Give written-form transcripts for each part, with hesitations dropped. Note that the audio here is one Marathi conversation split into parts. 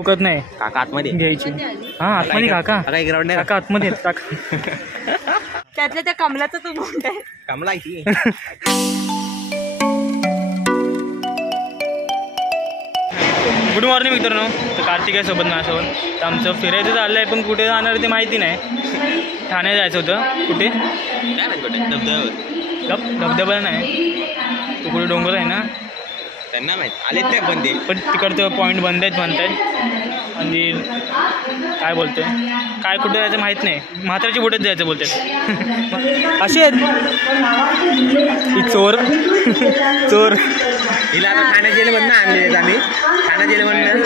फुकत नाही काका आतमध्ये घ्यायची. हा आतमध्ये काका काही ग्राउंड नाही काका आतमध्ये त्यातल्या त्या कमलाचं तू बोलताय. कमला की गुड मॉर्निंग मित्रांनो. तर कार्तिक आहे सोबत माझ्यासोबत. तर आमचं फिरायचं चाललं आहे पण कुठे जाणार ते माहिती नाही. ठाण्यात जायचं होतं. कुठे काय माहिती कुठे धबधबा नाही तो कुठे डोंगर आहे ना त्यांना माहिती आलेच नाही पण ते पण तिकडचं पॉईंट बंद आहेत म्हणतात. आणि काय बोलतोय काय कुठे जायचं माहीत नाही. म्हाताऱ्याची बोटच जायचं बोलतात. असे आहेत ही चोर चोर. हिला आता ठाणे जेलमधनं आणले आम्ही. ठाणे जेलमधनं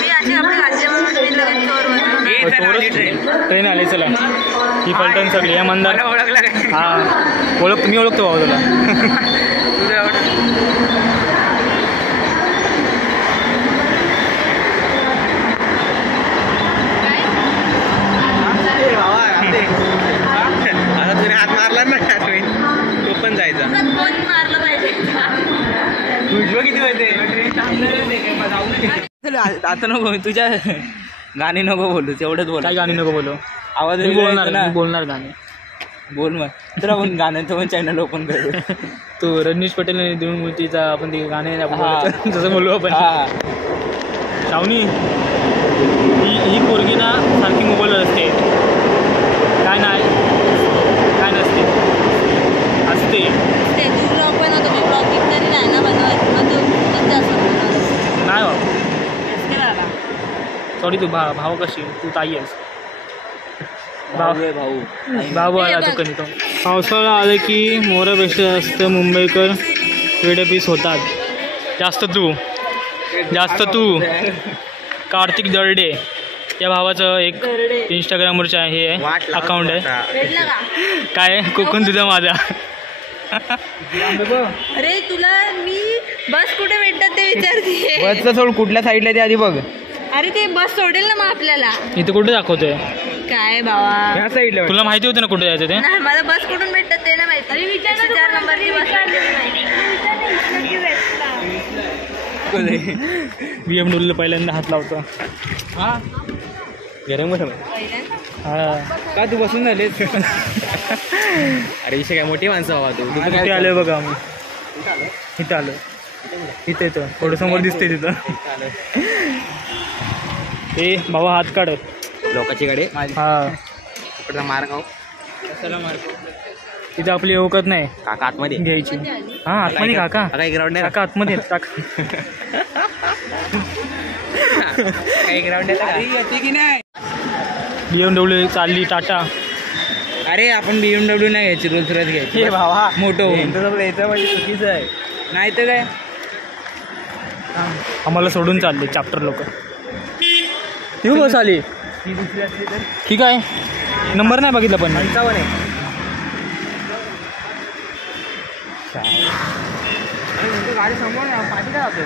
ट्रेन आली. चला ही पलटण सगळी आहे मंदार. ओळखला काय? हां ओळखतो मी ओळखतो भाऊ तुला. आता तुने हात मारला ना तो पण जायचा. किती माहिती आता नको तुझ्या गाणी नको बोलू तेवढंच बोल. काय गाणी नको बोलू. आवाज बोलणार गाणी बोल मग तर आपण गाण्याचं पण चॅनल ओपन करू. तो रणनीश पटेल आणि देऊन मूर्तीचा आपण ते गाणे जसं बोलू आपण. शावनी ही पोरगी ना सारखी मोबाईलवर असते. काय नाही काय नसते असते. नाही बाबा सॉरी तू भाऊ कशी तू ताई आहेस. भाऊ आला चुकन तो. पावसाळा आले की मोरापेक्षा जास्त मुंबईकर वेडपीस होतात. जास्त तू कार्तिक दर्डे या भावाचं एक इंस्टाग्रामवरचं हे आहे अकाउंट आहे. काय कोकण तुझा माझा. अरे तुला मी बस कुठे भेटतात ते विचारते. बसचं सोड कुठल्या साईडला ते आधी बघ. अरे ते बस सोडेल ना मग आपल्याला. इथे कुठे दाखवतोय काय बाबा ह्या साईडला तुला माहिती होतं ना कुठे जायचं ते. नाही मला बस कुठून भेटतात ते ना माहिती. अरे विचार 4 नंबरची बस BMW पहिल्यांदा हात लावतो. हा गरम हा का तू बसून झालेस. अरे विषय काय मोठी माणसं बाबा तू. कुठे आलोय बघा आम्ही. इथं आलो इथे येतो थोडं समोर दिसते तिथं. ए भावा हात काढ. लोकांची गाडी हा मार खाऊ तिथं आपली ओळखत नाही. काका आतमध्ये घ्यायची. हा आतमध्ये काका काही ग्राउंड नाही काका आतमध्ये काका. काही ग्राउंड की नाही. BMW चालली टाटा. अरे आपण BMW नाही घ्यायची रोल्स रॉयस घ्यायची. भावा मोठं यायचं म्हणजे चुकीचं आहे. नाही तर काय आम्हाला सोडून चालले चॅप्टर लोक. येऊ बस आली ठीक आहे. नंबर नाही बघितला पण 55 आहे. गाडी समोर पाठी काय होतं.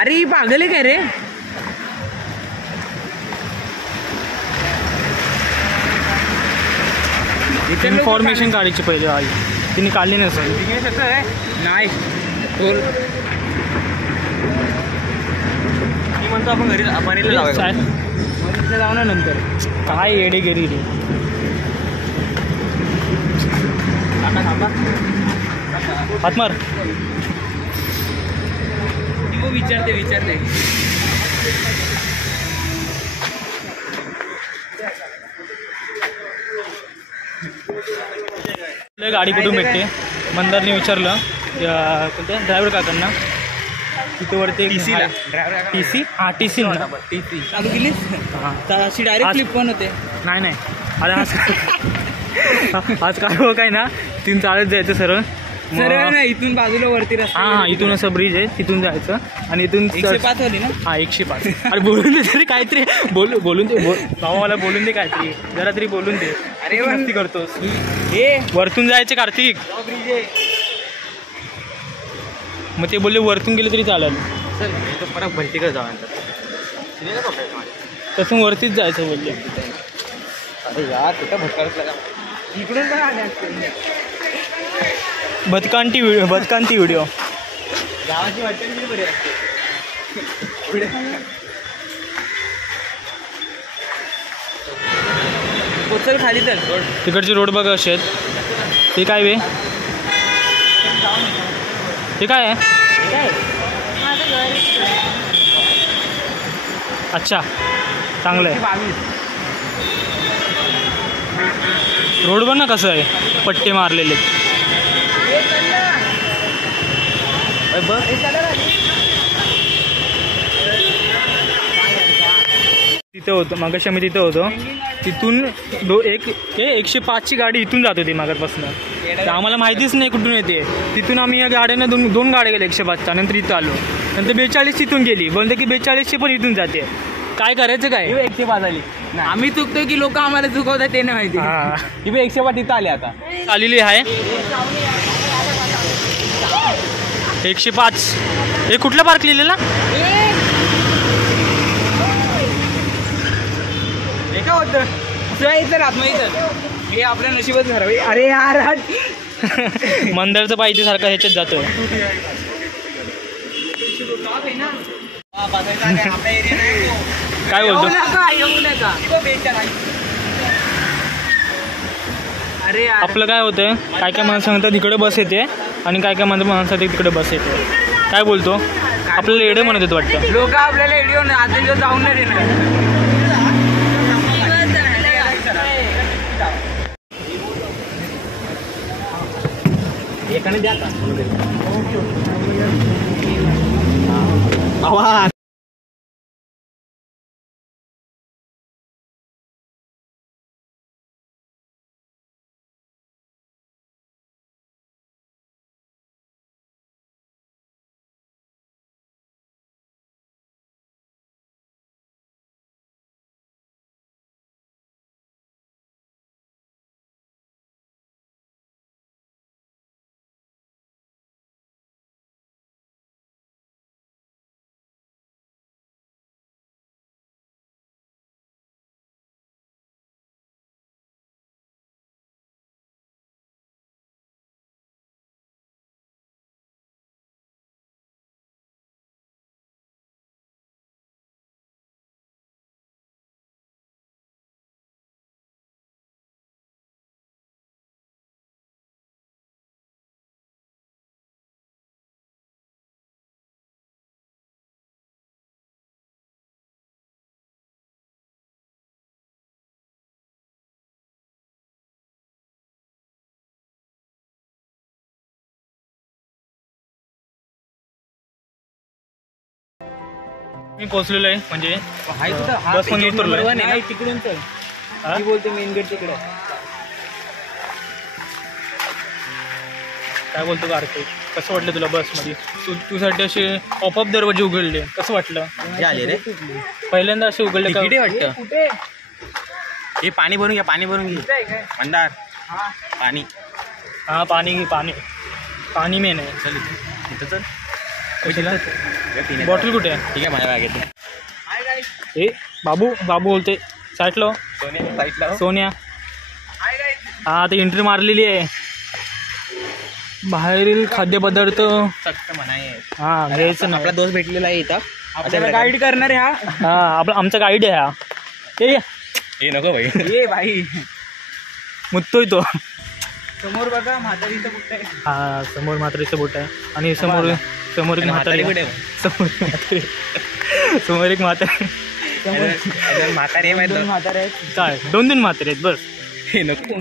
अरे पागल आहे काय रे. इन्फॉर्मेशन काढायची पहिले आई तिने काढली नसेल. नाही मी म्हणतो आपण घरी जाऊ ना नंतर. काय येडे गेली रे. हात मार. विचारते गाडी कुठून भेटते. मंदारने विचारलं कोणत्या ड्रायव्हर काकांना. तिथे वरती TC हां TC चालू केलीस डायरेक्ट क्लिप पण होते. नाही अरे आज काय काय ना 3 चालत जायचं सरळ. नाही इथून बाजूला वरती रस्ता. हां इथून असं ब्रिज आहे तिथून जायचं आणि इथून 105 होती ना. हां 105. अरे बोलून दे तरी काहीतरी बोलून दे भाऊ मला बोलून दे काहीतरी जरा तरी बोलून दे. अरे मस्ती करतोस. हे वरतून जायचे कार्तिक. मग ते बोलले वरतून गेले तरी चालेल. परत भलतीकडे जाऊ तसं वरतीच जायचं बोलले. अरे यार कुठं भटकायला इकडून पण आले असते. भटकांती व्हिडिओ गावाची वाटत बरी असते. चल खाली चल. तिकडचे रोड बघा असे आहेत. ते काय वे ते काय आहे? माझं घर. अच्छा चांगलं आहे. रोड बघ ना कसं आहे, पट्टे मारलेले. तिथे होतो मागाशी आम्ही तिथे होतो. तिथून 105ची गाडी इथून जात होती मागापासून. तर आम्हाला माहितीच नाही कुठून येते. तिथून आम्ही या गाड्यानं दोन गाड्या गेल्या 105च्या. नंतर इथं आलो. नंतर 42 तिथून गेली. बोलते की 42ची पण इथून जाते. काय करायचं काय? 105 आली. आम्ही चुकतोय की लोक आम्हाला चुकवतात ते नाही माहिती. हा ही 105 तिथं आले आता आलेली आहे 105. हे कुठला पार्क लिहिलेला? हे काय होतं इथं राहत नाही इथं. हे आपल्या नशिबात घर. अरे यार मंदिरचं पाहिजे सारखं ह्याच्यात जातोय. काय बोलतो? अरे आपलं काय होतं, काय काय माणसं सांगतात तिकडे बस येते आणि काय काय माणसं तिकडे बस येते. काय बोलतो? आपल्याला एडे म्हणत येत वाटतं. लोक आपल्याला एडिओ आता जाऊन नाही देणार. एकाने द्या आवाज. मी पोहोचलेलो आहे म्हणजे बस पण उतरलोय. तिकडून चल. मी बोलतो मेन गेट तिकडे. काय बोलतो कार्तिक? कसं वाटलं तुला बसमध्ये? तुझ्यासाठी असे पॉपअप दरवाजे उघडले, कसं वाटलं? आले रे पहिल्यांदा असे उघडले का? वाटतं. हे पाणी भरून घ्या, पाणी भरून घे मंदार. पाणी हा पाणी पाणी मेन आहे. चल इथं चल. बॉटल कुठे आहे? ठीक आहे माझ्या बॅगेत. ए बाबू बोलते. साईटलो सोन्या. हा आता एंट्री मारलेली आहे. बाहेरील खाद्यपदार्थ सक्त म्हणाय. हा घ्यायचं ना. आपला दोस्त भेटलेला आहे इथं. आपल्याला गाईड करणार आहे हा. आमचा गाईड आहे हा. हे नको भाई. ये भाई मुत्तोय तो. समोर बघा म्हातारीचं बुट्ट आहे. हा समोर म्हातारीचं बुट्ट आहे आणि समोर एक म्हातारी. समोर एक म्हातारी. म्हातारे म्हातारे आहेत. काय 2 म्हातारे आहेत बस. हे नको.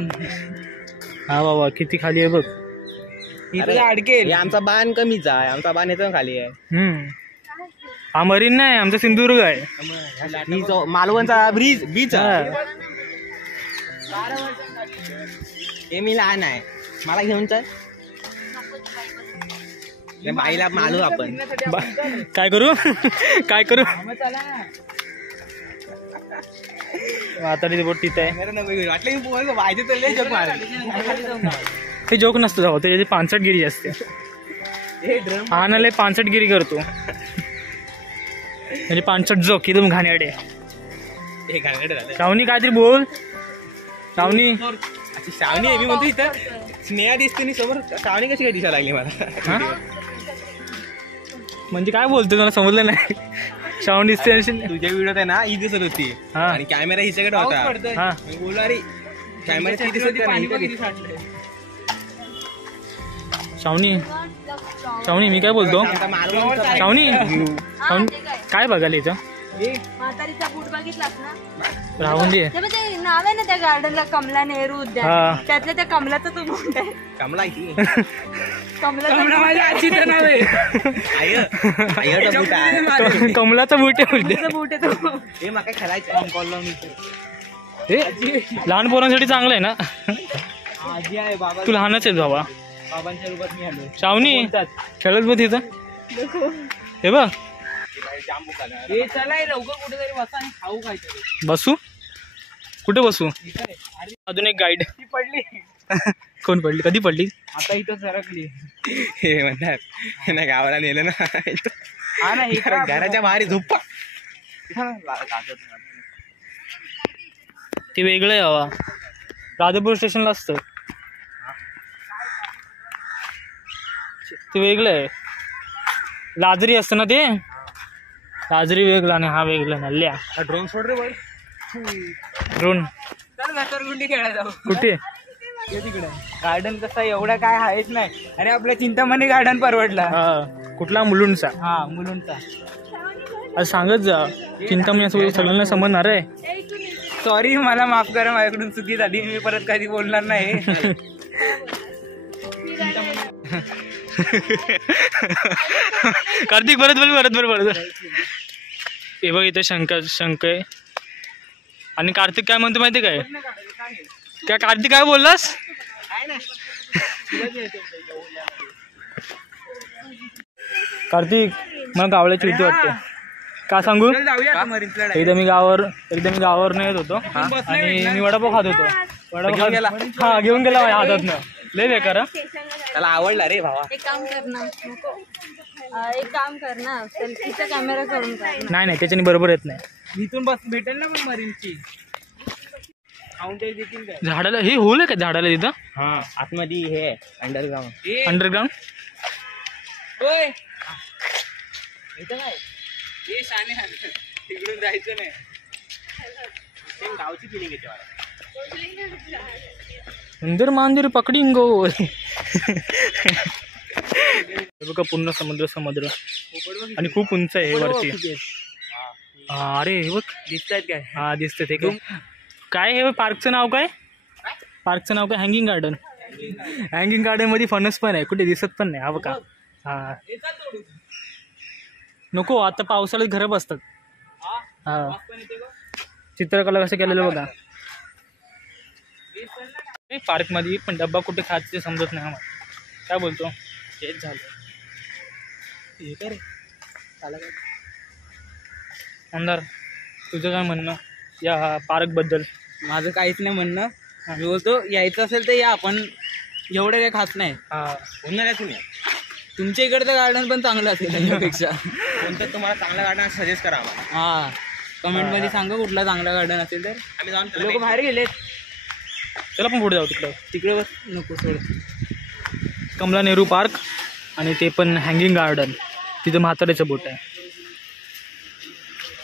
हा बाबा किती खाली आहे बघ. इथं अडकेल. आमचा बाण कमीचा आहे. आमचा बाण येतो खाली आहे. हा मरीन नाही, आमचा सिंधुदुर्ग आहे. मालवणचा ब्रिज बीच. हे मी लहान आहे, मला घेऊन चल. बाईला मालू आपण. काय करू काय करू? म्हातारी बोट तिथे आहे. हे जोक नसतं जाऊ, त्याची 65गिरी असते. हा ना लय 65गिरी करतो म्हणजे 65 जोक एकदम घाणेरडे. श्रावणी काहीतरी बोल. श्रावणी श्रावणी आहे. मी म्हणतो इथं स्नेहा दिसते नाही समोर. श्रावणी कशी काय दिसायला लागली मला? म्हणजे काय बोलतो मला समजलं नाही. श्रावणी दिसते. तुझ्या व्हिडिओत आहे ना ही दिसत होती आणि कॅमेरा हिच्याकडे होता. मी बोललो अरे कॅमेरा किती दिसत नाही. शावणी मी काय बोलतो, शावणी काय बघायला इथं म्हातारीचा बूट बघितलास ना, राहून दे. ते नाव आहे ना त्या गार्डनला, कमला नेहरू उद्यान, त्यातल्या त्या कमलाचं तो बूट आहे. कमला आहे कमला माझ्या आजीचं नाव आहे. कमलाचा बूट आहे. बूट आहे तो. हे मग काय खेळायचं. हे लहान पोरांसाठी चांगलं आहे ना. आजी आहे बाबा, तू लहानच आहे बाबा. बाबांच्या रूपात मी आलो. शावणी खेळत बघ तिथं. हे बघ चला लवकर कुठेतरी बसा आणि खाऊ काहीतरी. बसू कुठे बसू. अजून एक गाईड पडली. कोण पडली, कधी पडली. आता इथं सरकली. हे म्हणतात ना गावाला नेलं ना. हा ना, घराच्या बाहेर झोपा. ते वेगळं आहे हवा, राजापूर स्टेशनला असतं ते वेगळं आहे. लाजरी असतं ना ते, लाजरी वेगळा आणि हा वेगळा. नल्ल्या ड्रोन सोड रे बाई. ड्रोन घसरगुंडी खेळायला जाऊ. कुठे तिकडे गार्डन कसं एवढं काय आहेच नाही. अरे आपल्या चिंतामणी गार्डन परवडला. हा कुठला, मुलुंडचा. हा मुलुंडचा. आज सांगत जा, चिंतामणी असं सगळ्यांना समजणार आहे. सॉरी, मला माफ करा, माझ्याकडून चुकी झाली. मी परत कधी बोलणार नाही. कार्तिक परत. हे बघ इथे शंख आहे. आणि कार्तिक काय म्हणतो माहिती काय कार्तिक काय बोललास. कार्तिक मला गावड्याची भीती वाटते. का सांगू, एकदा मी गावावर नाही येत होतो आणि मी वडापाव खात होतो. वडापाव घेऊन गेला माझ्या हातातनं. लय बेकार. त्याला आवडला रे भावा. एक काम कर ना, सेल्फीचा कॅमेरा करून काय. नाही त्याच्यानी बरोबर येत नाही. इथून बस भेटेल ना मग मरीनची. झाडाला हे होल आहे का झाडाला तिथं. हा आतमध्ये हे अंडरग्राउंड. तिकडून जायचं नाही. गावची फिलिंग येते मला. मंदिर मंदिर पकडींगो. बघा पूर्ण समुद्र आणि खूप उंच आहे वरती. अरे हे बघ दिसत आहेत काय. हा दिसत ते काय हे पार्कचं नाव काय हँगिंग गार्डन मध्ये फणस पण आहे. कुठे दिसत पण नाही. हा बघा. हा नको, आता पावसाळ्यात घरं बसतात. हा चित्रकला कसं केलेलं बघा. पार्क मध्ये पण डब्बा कुठे खायचं ते समजत नाही आम्हाला. काय बोलतो, तेच झालं. हे काय रे अंधार, तुझं काय म्हणणं या पार्क बद्दल. माझं काहीच नाही म्हणणं. मी बोलतो यायचं असेल तर या, आपण एवढं काही खात नाही. हा उन्हाळ्यातून या. तुमच्या इकडचं गार्डन पण चांगलं असेल त्याच्यापेक्षा. कोणतं तुम्हाला चांगलं गार्डन सजेस्ट करा आम्हाला. हा कमेंट मध्ये सांगा कुठला चांगला गार्डन असेल तर. आम्ही जाऊन लोक बाहेर गेलेत. चला पण पुढे जाऊ. तिकडे बस नको सोड. कमला नेहरू पार्क आणि ते पण हँगिंग गार्डन. तिथं म्हाताऱ्याचं बोट आहे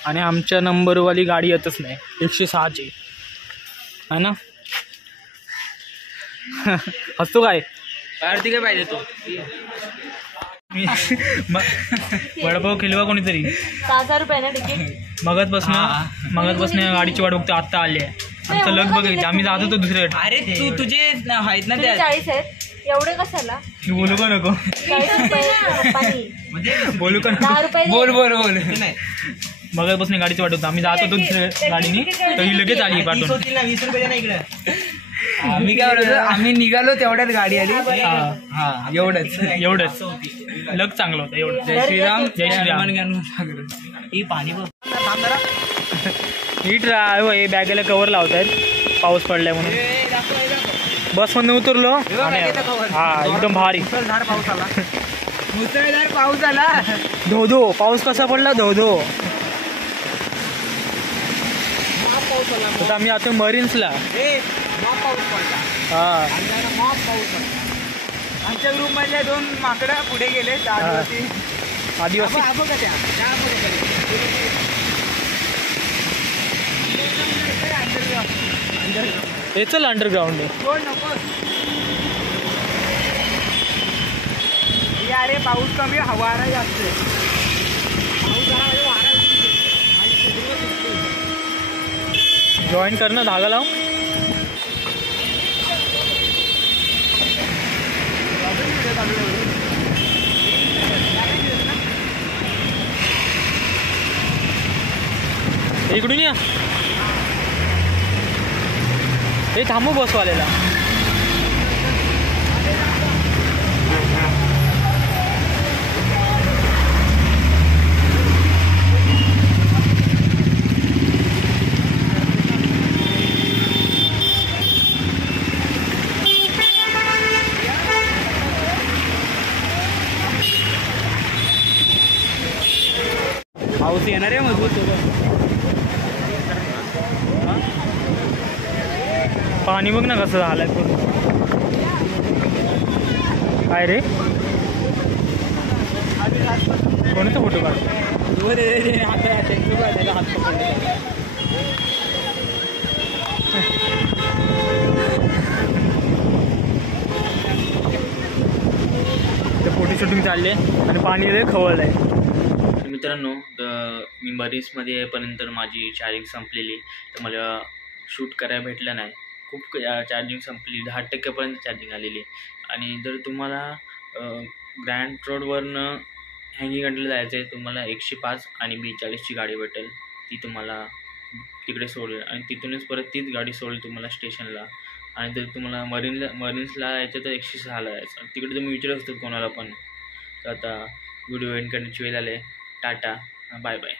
आणि आमच्या नंबरवाली गाडी येतच नाही. 106ची आहे ना. हसतो काय आरती काय पाहिजे तो. वडापाव खिलवा कोणीतरी. 6,000 रुपये ना तिकीट. मगत बसणं गाडीची वाट बघते. आत्ता आली आहे. आमचं लग बघायचं. आम्ही जात होतो दुसऱ्या. अरे तुझे आहेत ना ते 40 आहेत. एवढे कशाला बोलू का नको. 40 रुपये बोलू का नको. 10 रुपये. बोल नाही. मगत बसणे गाडीची वाट होतं. आम्ही जात होतो दुसऱ्या गाडीने, तर ही लगेच आली पाठवून. 20 रुपये ना इकडे. आम्ही काय बोलतो, आम्ही निघालो तेवढ्यात गाडी आली. हा एवढंच लग चांगलं होतं. एवढं. जय श्रीराम. जय श्रीराम. ही पाणी नीट राहा. हे बॅगेला कवर लावतायत पाऊस पडलाय म्हणून. बसमधून उतरलो. हा एकदम भारी. मुसळधार पाऊस आला. धो पाऊस कसा पडला. धो आता आम्ही आता मरीन्सला. हा आमच्या ग्रुप मधल्या 2 माकडं पुढे गेले. आदिवासी हे चल अंडरग्राऊंड आहे. अरे पाऊस कमी वारा जास्त आहे. जॉईन कर ना, धागा लाव. इकडून या. हे थांबू बसवालेला. पाऊस येणार आहे मजबूत. पाणी बघ ना कसं झालंय. काय रे, कोणाचा फोटो काढ. फोटो शूटिंग चालली आहे आणि पाणी लय खवळलं आहे. मित्रांनो, मी बरीचमध्ये येईपर्यंत माझी चार्जिंग संपलेली, तर मला शूट करायला भेटलं नाही. खूप चार्जिंग संपली, 10% चार्जिंग आलेली. आणि जर तुम्हाला ग्रँड रोडवरनं हँगिंगंटला जायचं आहे, तुम्हाला 105 आणि 42ची गाडी भेटेल. ती तुम्हाला तिकडे सोडेल आणि तिथूनच परत तीच गाडी सोडेल तुम्हाला स्टेशनला. आणि जर तुम्हाला मरीन्सला यायचं तर 106ला जायचं. तिकडे तुम्ही विचारत असतात कोणाला पण. तर आता व्हिडिओ एंड करण्याची वेळ आले. Tata, bye bye.